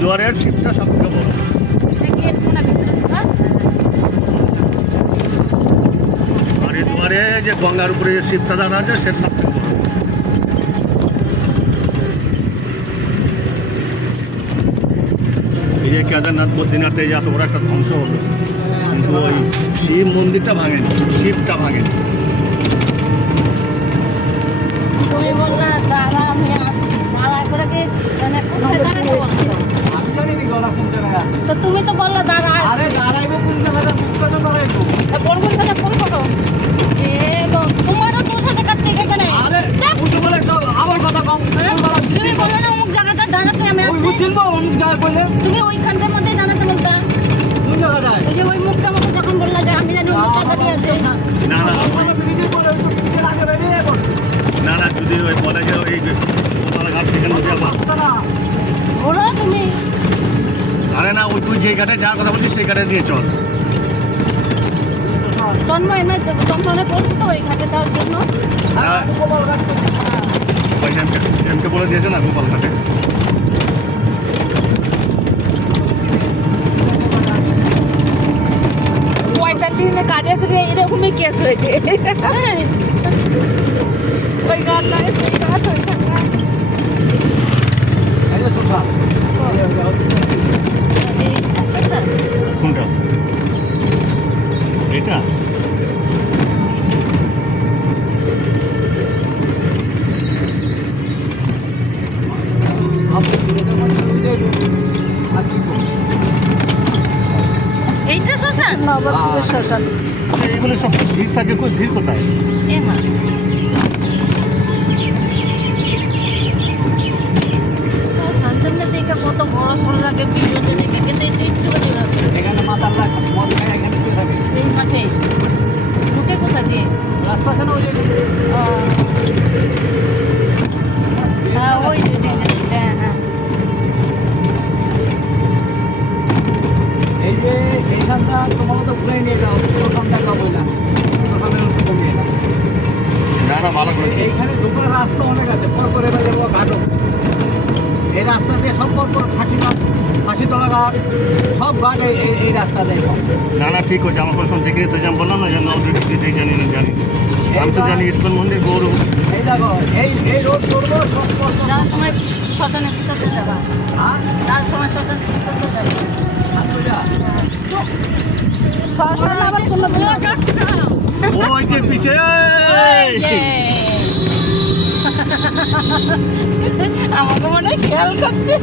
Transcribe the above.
হরিদ্বারের শিবটা সব থেকে বড়। হরিদ্বারে যে গঙ্গার উপরে যে শিবটা দাঁড়া আছে সেটা সব থেকে বড়। এই যে কেদারনাথ বদ্রীনাথে যে এত বড় একটা ধ্বংস হলো, কিন্তু ওই শিব মন্দিরটা ভাঙেনি, শিবটা ভাঙেনি। তুমি বললা দাঁড়া আমি আসছি, দাঁড়া করে কি মানে কোথায় দাঁড়াতে বলছো? আমি জানি নি গলা কোন জায়গায় আছে। তো তুমি তো বললা দাঁড়া। আরে দাঁড়াইবো কোন জায়গাটা, কোথায় দাঁড়াইবো? বলবো না ফোন করো। এ তোমারও তো সাথে কাটতে এখানে। আরে উঠে বলে আমার কথা কম। তুমি বলো না অমুক জায়গাটা দাঁড়াতে আমি ওই আসছি। বুঝছেন তো অমুক জায়গায় বলে তুমি ওইখানটার মধ্যেই দাঁড়াতে বলতা। কোন জায়গাটায়? ওই যে ওই মুখটার মতো যখন বললা যে আমি জানি অমুক জায়গাতে আছে। না না আমার ব্রিজে বলে ওই তো ব্রিজের আগে বেরিয়ে পড়ে। না না, যদি ওই বলে যে ওই যে ঘাট সেখানে যদি আবার রাস্তা না। ওরা তুমি আরে না, ওই তুই যে ঘাটে যাওয়ার কথা বলছিস সেই ঘাটে দিয়ে চল। তন্ময় না তন্ময় করছো তো ওই ঘাটে যাওয়ার জন্য। হ্যাঁ, গোপাল ঘাটে। ওই এমকে বলে দিয়েছে না গোপাল ঘাটে। দিনে কাজে আসলে এরকমই কেস হয়েছে। ওই গান লাগে সেই গান ওইখানটা। এই যে সুধা। কোনটা এটা? এইটা শ্মশান নবদ্বীপের শ্মশান। এইগুলো সব ভিড় থাকে, কই ভিড় কোথায়? এ মা শান্তমনে দেখে কত বড় সড় লাগে ভিডিওতে দেখে, কিন্তু এটা একটু এখানে মাথার লাগ মদ খায় এখানে শুয়ে থাকে। এই মাঠে ঢুকে কোথা দিয়ে? রাস্তা কেন ওই যে হ্যাঁ ওই যে হ্যাঁ হ্যাঁ এই যে এইখানটা তোমার মতো ঘুরে নিয়ে যাও, প্রথম দেখা বললাম প্রথমের উপর নিয়ে যাও। না না, ভালো করে এইখানে ঢোকার রাস্তা অনেক আছে, পর করে এবার যাবো ঘাটও। এই রাস্তা দিয়ে সব পর পর ফাঁসিতলা ঘাট, সব ঘাট এই রাস্তা দেয়। না না, ঠিক হচ্ছে। আমার প্রশ্ন দেখে তো যেমন বললাম না যে নবদ্বীপ জানি না, জানি আমি তো জানি ইস্কন মন্দির গৌর। এই দেখো এই রোড করবো সব পর পর। যার সময় শ্মশানের ভিতরতে যাবা, হ্যাঁ যার সময় শ্মশানের ভিতরতে যাবা। শ্মশান আবার কোনো ওই যে পিছে আমাকে মনে হয় খেয়াল করছে।